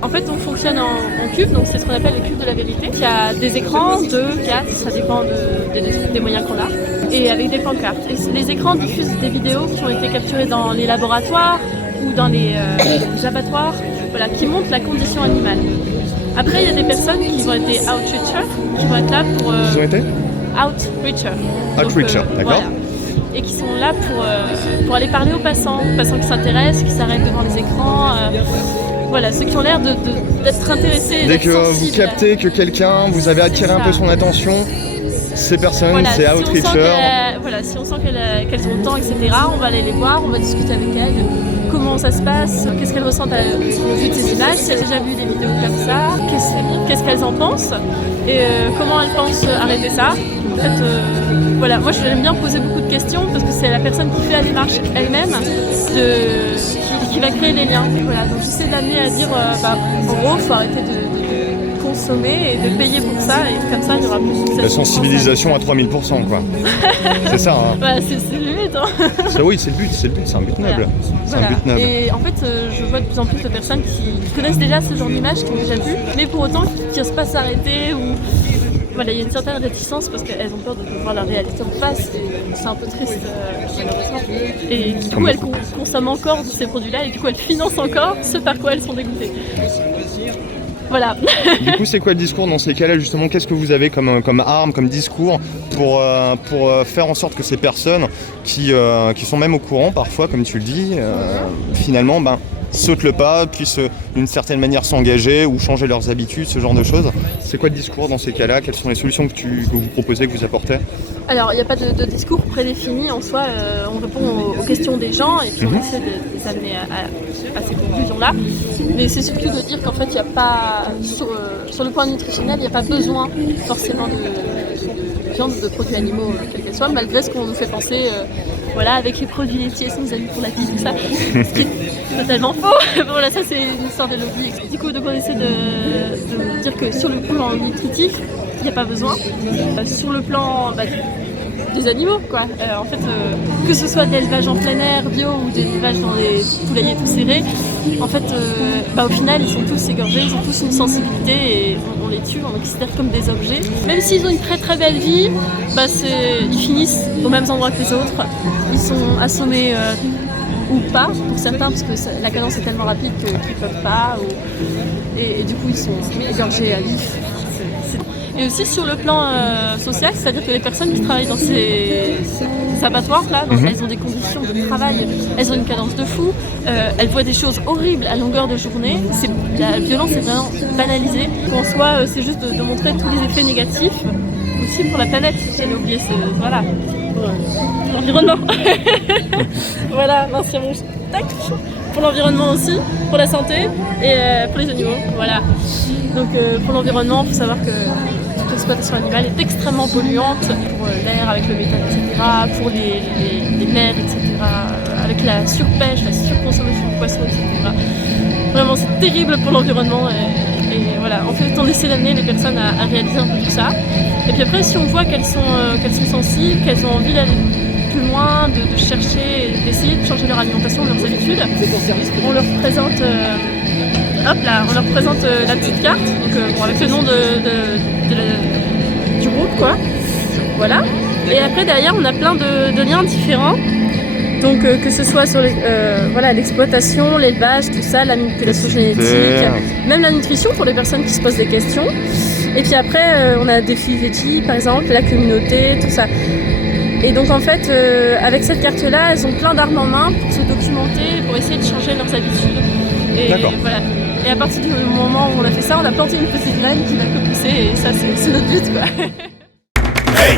En fait, on fonctionne en cube, donc c'est ce qu'on appelle le cube de la vérité. Il y a des écrans, 2, 4, ça dépend des moyens qu'on a, et avec des pancartes. Et les écrans diffusent des vidéos qui ont été capturées dans les laboratoires ou dans les abattoirs, voilà, qui montrent la condition animale. Après, il y a des personnes qui vont être des outreachers, qui vont être là pour... Ils ont été Outreacher, d'accord. Voilà. Et qui sont là pour aller parler aux passants qui s'intéressent, qui s'arrêtent devant les écrans. Voilà, ceux qui ont l'air d'être intéressés. Dès que vous captez que quelqu'un, vous avez attiré un peu son attention, ces personnes, voilà, c'est outreacher. Si on sent qu'elles ont le temps, etc., on va aller les voir, on va discuter avec elles. Comment ça se passe, qu'est-ce qu'elles ressentent au vu de ces images, si elles ont déjà vu des vidéos comme ça, qu'est-ce qu'elles en pensent et comment elles pensent arrêter ça. En fait, voilà, moi j'aime bien poser beaucoup de questions parce que c'est la personne qui fait la démarche elle-même qui va créer les liens. Voilà, donc j'essaie d'amener à dire, en gros, il faut arrêter de consommer et de payer pour ça et comme ça il y aura plus de La sensibilisation à 3000%, quoi. C'est ça, hein. Bah, c'est le but, hein. Ça, oui, c'est le but, c'est un but noble. C'est un but noble. Et en fait, je vois de plus en plus de personnes qui connaissent déjà ce genre d'images, qui ont déjà vu, mais pour autant qui n'osent pas s'arrêter ou... Voilà, il y a une certaine réticence parce qu'elles ont peur de voir la réalité en face et c'est un peu triste malheureusement. Et du coup, elles consomment encore de ces produits-là et du coup, elles financent encore ce par quoi elles sont dégoûtées. Voilà. Du coup, c'est quoi le discours dans ces cas-là, justement? Qu'est-ce que vous avez comme arme, comme discours pour faire en sorte que ces personnes qui sont même au courant parfois, comme tu le dis, finalement, sautent le pas, puissent d'une certaine manière s'engager ou changer leurs habitudes, ce genre de choses? C'est quoi le discours dans ces cas-là? Quelles sont les solutions que vous proposez, que vous apportez? Alors, il n'y a pas de discours prédéfini en soi, on répond aux questions des gens et puis on essaie de les amener à ces conclusions-là. Mais c'est surtout de dire qu'en fait, il n'y a pas, sur le plan nutritionnel, il n'y a pas besoin forcément de viande ou de produits animaux, quels qu'ils soient, malgré ce qu'on nous fait penser, voilà, avec les produits laitiers, ça nous a mis pour la vie, tout ça, ce qui est totalement faux. Voilà, ça c'est une histoire de lobby. Du coup, donc on essaie de dire que sur le plan nutritif, il n'y a pas besoin. Sur le plan des animaux, quoi. En fait, que ce soit d'élevage en plein air, bio, ou d'élevage dans des poulaillers tout serrés, en fait, au final, ils sont tous égorgés, ils ont tous une sensibilité et on les tue, on les considère comme des objets. Même s'ils ont une très très belle vie, ils finissent aux mêmes endroits que les autres. Ils sont assommés ou pas, pour certains, parce que la cadence est tellement rapide qu'ils ne peuvent pas, et du coup, ils sont égorgés à vif. Et aussi sur le plan social, c'est-à-dire que les personnes qui travaillent dans ces abattoirs-là, elles ont des conditions de travail, elles ont une cadence de fou, elles voient des choses horribles à longueur de journée. La violence est vraiment banalisée. En soi, c'est juste de montrer tous les effets négatifs, aussi pour la planète. J'allais oublier voilà. L'environnement. Voilà, mince, rouge. Tac. Pour l'environnement aussi, pour la santé et pour les animaux. Voilà. Donc pour l'environnement, il faut savoir que l'exploitation animale est extrêmement polluante pour l'air avec le méthane, etc., pour les mers, etc., avec la surpêche, la surconsommation de poissons, etc. Vraiment, c'est terrible pour l'environnement et voilà. En fait, on essaie d'amener les personnes à réaliser un peu tout ça. Et puis après, si on voit qu'elles sont sensibles, qu'elles ont envie d'aller plus loin, de chercher, d'essayer de changer leur alimentation, leurs habitudes, on leur présente... on leur présente la petite carte, donc, avec le nom du groupe, quoi. Voilà. Et après, derrière, on a plein de liens différents. Donc, que ce soit sur l'exploitation, l'élevage, tout ça, la manipulation génétique, même la nutrition pour les personnes qui se posent des questions. Et puis après, on a Défi Veggie, par exemple, la communauté, tout ça. Et donc en fait, avec cette carte-là, elles ont plein d'armes en main pour se documenter, pour essayer de changer leurs habitudes. Et voilà. Et à partir du moment où on a fait ça, on a planté une petite graine qui n'a que poussé et ça c'est notre but, quoi. Hey.